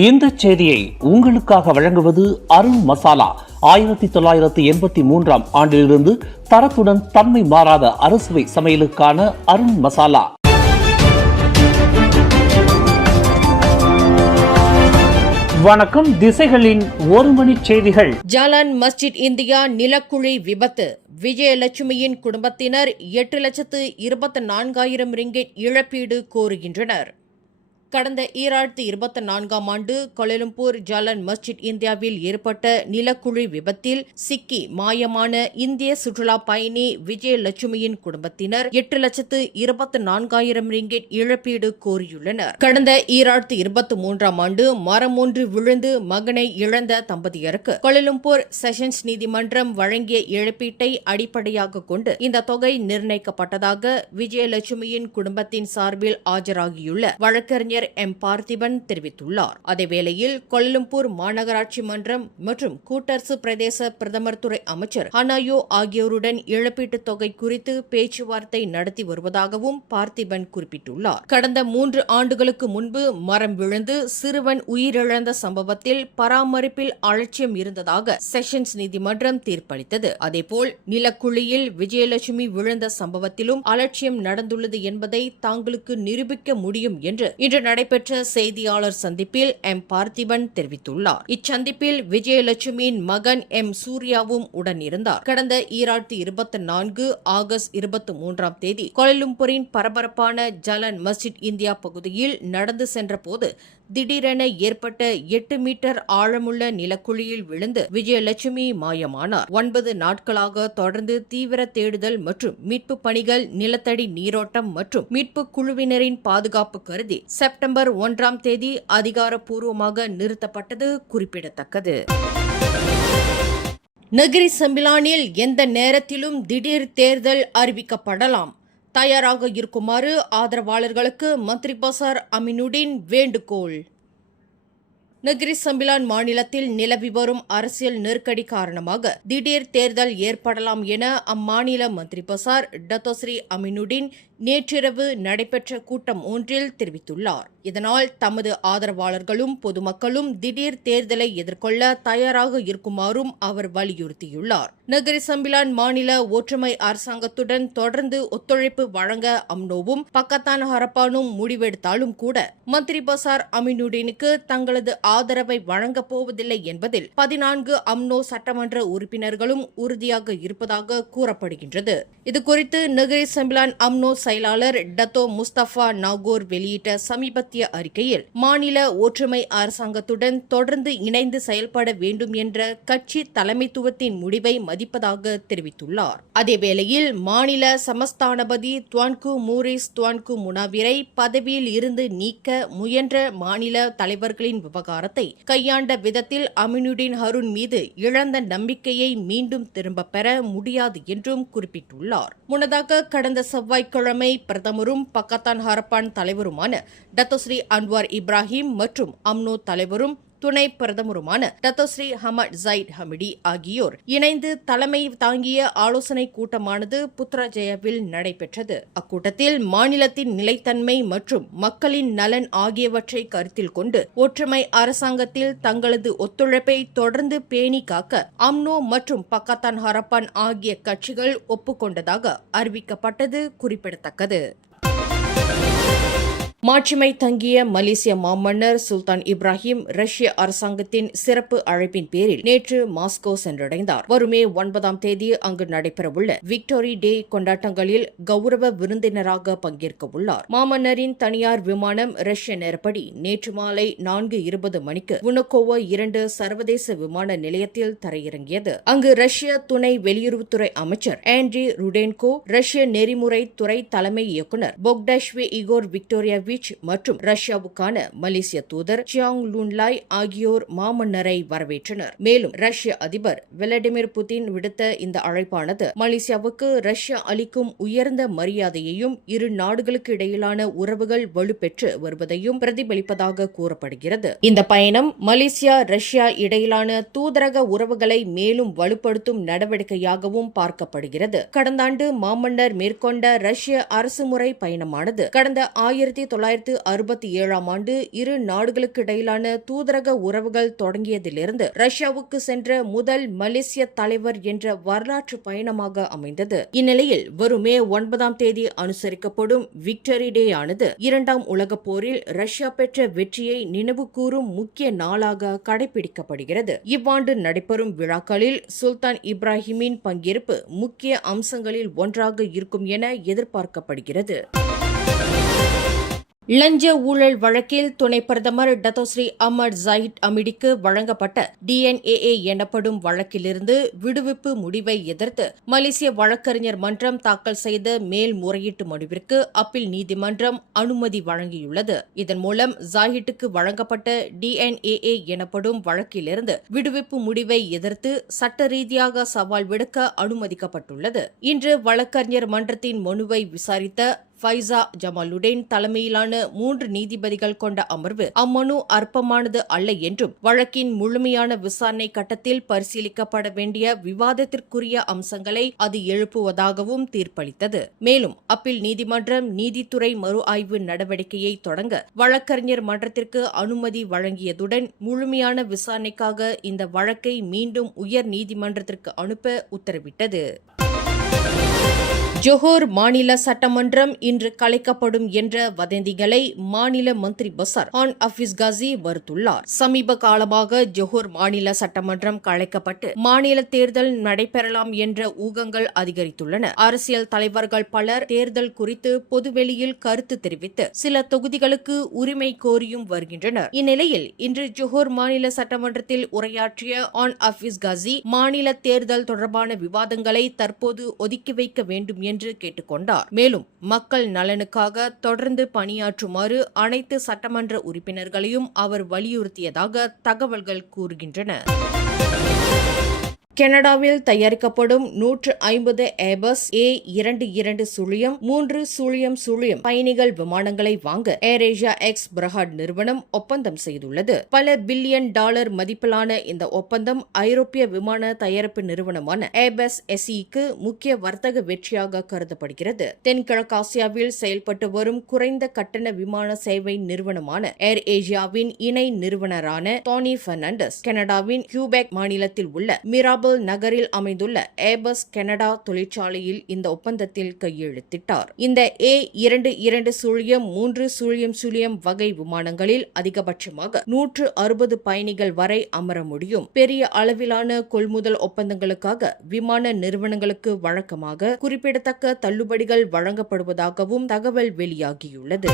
இந்த செய்தியை உங்களுக்காக வழங்குவது அருண் மசாலா. 1983 ஆண்டிலிருந்து தரத்துடன் தன்மை மாறாத அறுசுவை சமையலுக்கான அருண் மசாலா. வணக்கம். திசைகளின் ஒரு மணி செய்திகள். ஜாலான் மஸ்ஜித் இந்தியா நிலக்குழி விபத்து. விஜயலட்சுமியின் குடும்பத்தினர் 8,24,000 ரிங்கிட் இழப்பீடு கோருகின்றனர். கடந்த 2024 ஆண்டு கோலாலம்பூர் ஜாலான் மஸ்ஜித் இந்தியாவில் ஏற்பட்ட நிலக்குழி விபத்தில் சிக்கி மாயமான இந்திய சுற்றுலா பயணி விஜயலட்சுமியின் குடும்பத்தினர் 8,24,000 ரிங்கிட் இழப்பீடு கோரியுள்ளனர். கடந்த 2023 ஆண்டு மரம் ஒன்று விழுந்து மகனை இழந்த தம்பதியருக்கு கோலாலம்பூர் செஷன்ஸ் நீதிமன்றம் வழங்கிய இழப்பீட்டை அடிப்படையாக கொண்டு இந்த தொகை நிர்ணயிக்கப்பட்டதாக விஜயலட்சுமியின் குடும்பத்தின் சார்பில் ஆஜராகியுள்ள வழக்கறிஞர் எம். பார்த்திபன் தெரிவித்துள்ளார். அதேவேளையில் கோலாலம்பூர் மாநகராட்சி மன்றம் மற்றும் கூட்டரசு பிரதேச பிரதமர் துறை அமைச்சர் ஹனாயோ ஆகியோருடன் இழப்பீட்டுத் தொகை குறித்து பேச்சுவார்த்தை நடத்தி வருவதாகவும் பார்த்திபன் குறிப்பிட்டுள்ளார். கடந்த 3 ஆண்டுகளுக்கு முன்பு மரம் விழுந்து சிறுவன் உயிரிழந்த சம்பவத்தில் பராமரிப்பில் அலட்சியம் இருந்ததாக செஷன்ஸ் நீதிமன்றம் தீர்ப்பளித்தது. அதேபோல் நிலக்குழியில் விஜயலட்சுமி விழுந்த சம்பவத்திலும் அலட்சியம் நடந்துள்ளது என்பதை தாங்களுக்கு நிரூபிக்க முடியும் என்று இன்று நடைபெற்ற செய்தியாளர் சந்திப்பில் எம். பார்த்திபன் தெரிவித்துள்ளார். இச்சந்திப்பில் விஜயலட்சுமியின் மகன் எம். சூர்யாவும் உடனிருந்தார். கடந்த 2024 ஆகஸ்ட் 23ஆம் தேதி கோலாலம்பூரின் பரபரப்பான ஜாலான் மஸ்ஜித் இந்தியா பகுதியில் நடந்து சென்ற போது திடீரென ஏற்பட்ட 8 மீட்டர் ஆழமுள்ள நிலக்குழியில் விழுந்து விஜயலட்சுமி மாயமானார். 9 நாட்களாக தொடர்ந்து தீவிர தேடுதல் மற்றும் மீட்பு பணிகள், நிலத்தடி நீரோட்டம் மற்றும் மீட்பு குழுவினரின் பாதுகாப்பு கருதி செப்டம்பர் 1ஆம் தேதி அதிகாரப்பூர்வமாக நிறுத்தப்பட்டது குறிப்பிடத்தக்கது. நகரி சம்பிலானில் எந்த நேரத்திலும் திடீர் தேர்தல் அறிவிக்கப்படலாம். தயாராக இருக்குமாறு ஆதரவாளர்களுக்கு மந்திரி பசார் அமினுடின் வேண்டுகோள். நகரி சம்பிலான் மாநிலத்தில் நிலவி வரும் அரசியல் நெருக்கடி காரணமாக திடீர் தேர்தல் ஏற்படலாம் என அம்மாநில மந்திரி பசார் டத்தோஸ்ரீ அமினுடின் நேற்றிரவு நடைபெற்ற கூட்டம் ஒன்றில் தெரிவித்துள்ளார். இதனால் தமது ஆதரவாளர்களும் பொதுமக்களும் திடீர் தேர்தலை எதிர்கொள்ள தயாராக இருக்குமாறும் அவர் வலியுறுத்தியுள்ளார். நகரி சம்பிலான் மாநில ஒற்றுமை அரசாங்கத்துடன் தொடர்ந்து ஒத்துழைப்பு வழங்க அம்னோவும் பக்கத்தான் ஹரப்பானும் முடிவெடுத்தாலும் கூட மந்திரி பசார் அமினுடினுக்கு தங்களது ஆதரவை வழங்கப் போவதில்லை என்பதில் 14 அம்னோ சட்டமன்ற உறுப்பினர்களும் உறுதியாக இருப்பதாக கூறப்படுகின்றது. இதுகுறித்து நகரி சம்பிலான் அம்னோ செயலாளர் டத்தோ முஸ்தபா நாகூர் வெளியிட்ட சமீபத்திய அறிக்கையில் மாநில ஒற்றுமை அரசாங்கத்துடன் தொடர்ந்து இணைந்து செயல்பட வேண்டும் என்ற கட்சி தலைமைத்துவத்தின் முடிவை மதிப்பதாக தெரிவித்துள்ளார். அதேவேளையில் மாநில சமஸ்தானபதி துவான்கு மூரிஸ் துவான்கு முனாவிரை பதவியில் இருந்து நீக்க முயன்ற மாநில தலைவர்களின் விவகாரத்தை கையாண்ட விதத்தில் அமினுடின் ஹருன் மீது இழந்த நம்பிக்கையை மீண்டும் திரும்பப் பெற முடியாது என்றும் குறிப்பிட்டுள்ளார். முன்னதாக கடந்த செவ்வாய்க்கிழமை பிரதமரும் பக்கத்தான் ஹரப்பான் தலைவருமான டத்தோஸ்ரீ அன்வார் இப்ராஹிம் மற்றும் அம்னோ தலைவரும் துணை பிரதமருமான டத்தோஸ்ரீ ஹமட் ஜைட் ஹமிடி ஆகியோர் இணைந்து தலைமை தாங்கிய ஆலோசனை கூட்டமானது புத்ராஜயாவில் நடைபெற்றது. அக்கூட்டத்தில் மாநிலத்தின் நிலைத்தன்மை மற்றும் மக்களின் நலன் ஆகியவற்றை கருத்தில் கொண்டு ஒற்றுமை அரசாங்கத்தில் தங்களது ஒத்துழைப்பை தொடர்ந்து பேணி காக்க அம்னோ மற்றும் பக்கத்தான் ஹரப்பான் ஆகிய கட்சிகள் ஒப்புக்கொண்டதாக அறிவிக்கப்பட்டது குறிப்பிடத்தக்கது. மாட்சிமை தங்கிய மலேசிய மாமன்னர் சுல்தான் இப்ராஹிம் ரஷ்ய அரசாங்கத்தின் சிறப்பு அழைப்பின் பேரில் நேற்று மாஸ்கோ சென்றடைந்தார். வருமே 9ஆம் தேதி அங்கு நடைபெறவுள்ள விக்டோரி டே கொண்டாட்டங்களில் கௌரவ விருந்தினராக பங்கேற்க உள்ளார். மாமன்னரின் தனியார் விமானம் ரஷ்ய நேரப்படி நேற்று மாலை 4:20 மணிக்கு வுனோகோவோ 2 சர்வதேச விமான நிலையத்தில் தரையிறங்கியது. அங்கு ரஷ்ய துணை வெளியுறவுத்துறை அமைச்சர் ஆண்ட்ரி ருடென்கோ, ரஷ்ய நெறிமுறை துறை தலைமை இயக்குநர் பொக்டாஷ்வே இகோர் விக்டோரியா மற்றும் ரஷ்யாவுக்கான மலேசிய தூதர் சியாங் லுன்லாய் ஆகியோர் மாமன்னரை வரவேற்றனர். மேலும் ரஷ்ய அதிபர் விளாடிமிர் புதின் விடுத்த இந்த அழைப்பானது மலேசியாவுக்கு ரஷ்யா அளிக்கும் உயர்ந்த மரியாதையையும் இரு நாடுகளுக்கு இடையிலான உறவுகள் வலுப்பெற்று வருவதையும் பிரதிபலிப்பதாக கூறப்படுகிறது. இந்த பயணம் மலேசியா ரஷ்யா இடையிலான தூதரக உறவுகளை மேலும் வலுப்படுத்தும் நடவடிக்கையாகவும் பார்க்கப்படுகிறது. கடந்த ஆண்டு மாமன்னர் மேற்கொண்ட ரஷ்ய அரசுமுறை பயணமானது கடந்த 19 1967 இரு நாடுகளுக்கு இடையிலான தூதரக உறவுகள் தொடங்கியதிலிருந்து ரஷ்யாவுக்கு சென்ற முதல் மலேசிய தலைவர் என்ற வரலாற்று பயணமாக அமைந்தது. இந்நிலையில் வரும் மே 9 அனுசரிக்கப்படும் விக்டரி டே ஆனது இரண்டாம் உலகப் போரில் ரஷ்யா பெற்ற வெற்றியை நினைவுகூரும் முக்கிய நாளாக கடைபிடிக்கப்படுகிறது. இவ்வாண்டு நடைபெறும் விழாக்களில் சுல்தான் இப்ராஹிமின் பங்கேற்பு முக்கிய அம்சங்களில் ஒன்றாக இருக்கும் என எதிர்பார்க்கப்படுகிறது. லஞ்ச ஊழல் வழக்கில் துணை பிரதமர் டத்தோஸ்ரீ அமர் ஜாஹிட் அமிடிக்கு வழங்கப்பட்ட DNAA எனப்படும் வழக்கிலிருந்து விடுவிப்பு முடிவை எதிர்த்து மலேசிய வழக்கறிஞர் மன்றம் தாக்கல் செய்த மேல்முறையீட்டு மனுவிற்கு அப்பீல் நீதிமன்றம் அனுமதி வழங்கியுள்ளது. இதன் மூலம் ஜாஹிட்டுக்கு வழங்கப்பட்ட DNAA எனப்படும் வழக்கிலிருந்து விடுவிப்பு முடிவை எதிர்த்து சட்ட ரீதியாக சவால் விடுக்க அனுமதிக்கப்பட்டுள்ளது. இன்று வழக்கறிஞர் மன்றத்தின் மனுவை விசாரித்த ஃபைசா ஜமாலுடன் தலைமையிலான 3 நீதிபதிகள் கொண்ட அமர்வு அம்மனு அற்பமானது அல்ல என்றும் வழக்கின் முழுமையான விசாரணை கட்டத்தில் பரிசீலிக்கப்பட வேண்டிய விவாதத்திற்குரிய அம்சங்களை அது எழுப்புவதாகவும் தீர்ப்பளித்தது. மேலும் அப்பீல் நீதிமன்றம் நீதித்துறை மறு ஆய்வு நடவடிக்கையை தொடங்க வழக்கறிஞர் மன்றத்திற்கு அனுமதி வழங்கியதுடன் முழுமையான விசாரணைக்காக இந்த வழக்கை மீண்டும் உயர் நீதிமன்றத்திற்கு அனுப்ப உத்தரவிட்டது. ஜொஹோர் மாநில சட்டமன்றம் இன்று கலைக்கப்படும் என்ற வதந்திகளை மாநில மந்திரி பசார் ஹான் அஃபீஸ் காசி மறுத்துள்ளார். சமீப காலமாக ஜொஹோர் மாநில சட்டமன்றம் கலைக்கப்பட்டு மாநில தேர்தல் நடைபெறலாம் என்ற ஊகங்கள் அதிகரித்துள்ளன. அரசியல் தலைவர்கள் பலர் தேர்தல் குறித்து பொதுவெளியில் கருத்து தெரிவித்து சில தொகுதிகளுக்கு உரிமை கோரியும் வருகின்றனர். இந்நிலையில் இன்று ஜொஹோர் மாநில சட்டமன்றத்தில் உரையாற்றிய ஹான் அஃபீஸ் காசி மாநில தேர்தல் தொடர்பான விவாதங்களை தற்போது ஒதுக்கி வைக்க வேண்டும் என்று கேட்டுக்கொண்டார். மேலும் மக்கள் நலனுக்காக தொடர்ந்து பணியாற்றுமாறு அனைத்து சட்டமன்ற உறுப்பினர்களையும் அவர் வலியுறுத்தியதாக தகவல்கள் கூறுகின்றன. கனடாவில் தயாரிக்கப்படும் 150 ஏர்பஸ் A220-300 பயணிகள் விமானங்களை வாங்க ஏர்ஏசியா எக்ஸ் பிரஹாட் நிறுவனம் ஒப்பந்தம் செய்துள்ளது. பல பில்லியன் டாலர் மதிப்பிலான இந்த ஒப்பந்தம் ஐரோப்பிய விமான தயாரிப்பு நிறுவனமான ஏர்பஸ் SE-க்கு முக்கிய வர்த்தக வெற்றியாக கருதப்படுகிறது. தென்கிழக்காசியாவில் செயல்பட்டு வரும் குறைந்த கட்டண விமான சேவை நிறுவனமான ஏர்ஏசியாவின் இணை நிறுவனரான டோனி பெர்னாண்டஸ் கனடாவின் கியூபெக் மாநிலத்தில் உள்ள மிராபல் நகரில் அமைந்துள்ள ஏர்பஸ் கனடா தொழிற்சாலையில் இந்த ஒப்பந்தத்தில் கையெழுத்திட்டார். இந்த A220-300 வகை விமானங்களில் அதிகபட்சமாக 160 பயணிகள் வரை அமர முடியும். பெரிய அளவிலான கொள்முதல் ஒப்பந்தங்களுக்காக விமான நிறுவனங்களுக்கு வழக்கமாக குறிப்பிடத்தக்க தள்ளுபடிகள் வழங்கப்படுவதாகவும் தகவல் வெளியாகியுள்ளது.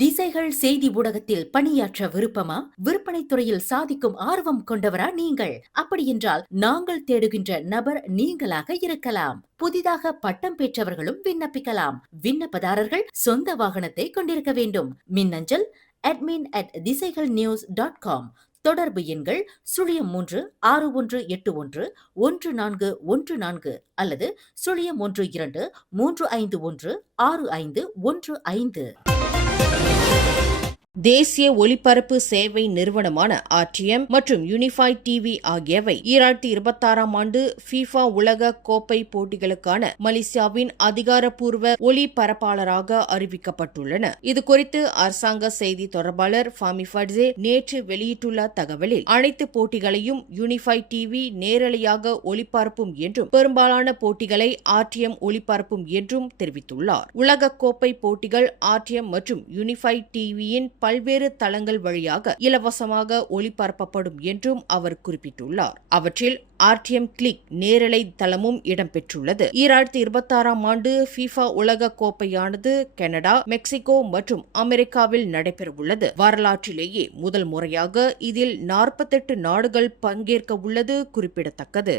திசைகள் செய்தி ஊடகத்தில் பணியாற்ற விருப்பமா? விற்பனை துறையில் சாதிக்கும் ஆர்வம் கொண்டவரா நீங்கள்? அப்படியென்றால் நாங்கள் தேடுகின்ற நபர் நீங்களாக இருக்கலாம். புதிதாக பட்டம் பெற்றவர்களும் விண்ணப்பிக்கலாம். விண்ணப்பதாரர்கள் சொந்த வாகனத்தை கொண்டிருக்க வேண்டும். மின்னஞ்சல் admin@திசைகள்news.com. தொடர்பு எண்கள் 0361811414 அல்லது 0123516515. தேசிய ஒலிபரப்பு சேவை நிறுவனமான RTM மற்றும் யூனிஃபைட் டிவி ஆகியவை 2026 ஆண்டு FIFA உலக கோப்பை போட்டிகளுக்கான மலேசியாவின் அதிகாரப்பூர்வ ஒலிபரப்பாளராக அறிவிக்கப்பட்டுள்ளன. இதுகுறித்து அரசாங்க செய்தி தொடர்பாளர் ஃபாமி ஃபட்ஸே நேற்று வெளியிட்டுள்ள தகவலில் அனைத்து போட்டிகளையும் யூனிஃபைட் டிவி நேரலையாக ஒளிபரப்பும் என்றும் பெரும்பாலான போட்டிகளை RTM ஒளிபரப்பும் என்றும் தெரிவித்துள்ளார். உலக கோப்பை போட்டிகள் RTM மற்றும் யூனிஃபைட் டிவியின் பல்வேறு தளங்கள் வழியாக இலவசமாக ஒளிபரப்பப்படும் என்றும் அவர் குறிப்பிட்டுள்ளார். அவற்றில் RTM கிளிக் நேரலை தளமும் இடம்பெற்றுள்ளது. 2026 ஆண்டு FIFA உலக கோப்பையானது கனடா, மெக்சிகோ மற்றும் அமெரிக்காவில் நடைபெறவுள்ளது. வரலாற்றிலேயே முதல் முறையாக இதில் 48 நாடுகள் பங்கேற்க உள்ளது குறிப்பிடத்தக்கது.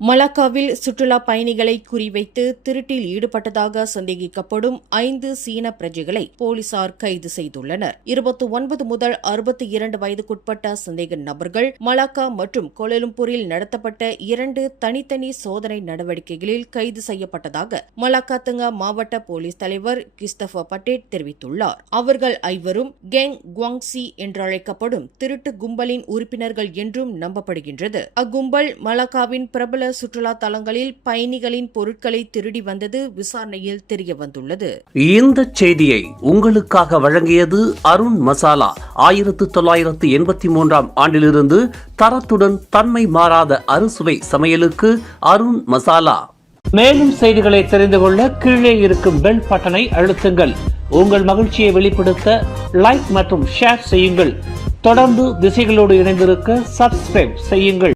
மலாக்காவில் சுற்றுலா பயணிகளை குறிவைத்து திருட்டில் ஈடுபட்டதாக சந்தேகிக்கப்படும் 5 சீன பிரஜைகளை போலீசார் கைது செய்துள்ளனர். 29 முதல் 62 வயதுக்குட்பட்ட சந்தேக நபர்கள் மலாக்கா மற்றும் கோலாலம்பூரில் நடத்தப்பட்ட 2 தனித்தனி சோதனை நடவடிக்கைகளில் கைது செய்யப்பட்டதாக மலாக்கா தங்கா மாவட்ட போலீஸ் தலைவர் கிறிஸ்டோபர் பட்டேட் தெரிவித்துள்ளார். அவர்கள் 5வரும் கேங் குவாங்சி என்றழைக்கப்படும் திருட்டு கும்பலின் உறுப்பினர்கள் என்றும் நம்பப்படுகின்றது. அக்கும்பல் மலாக்காவின் பிரபல சுற்றுலா தலங்களில் பயணிகளின் பொருட்களை திருடி வந்தது விசாரணையில் தெரியவந்துள்ளது. இந்த செய்தியை உங்களுக்காக வழங்கியது அருண் மசாலா. 1983 ஆண்டிலிருந்து தரத்துடன் தன்மை மாறாத அறுசுவை சமையலுக்கு அருண் மசாலா. மேலும் செய்திகளை தெரிந்து கொள்ள கீழே இருக்கும் பெல் பட்டனை அழுத்துங்கள். உங்கள் மகிழ்ச்சியை வெளிப்படுத்த லைக் மற்றும் ஷேர் செய்யுங்கள். தொடர்ந்து திசைகளோடு இணைந்திருக்க சப்ஸ்கிரைப் செய்யுங்கள்.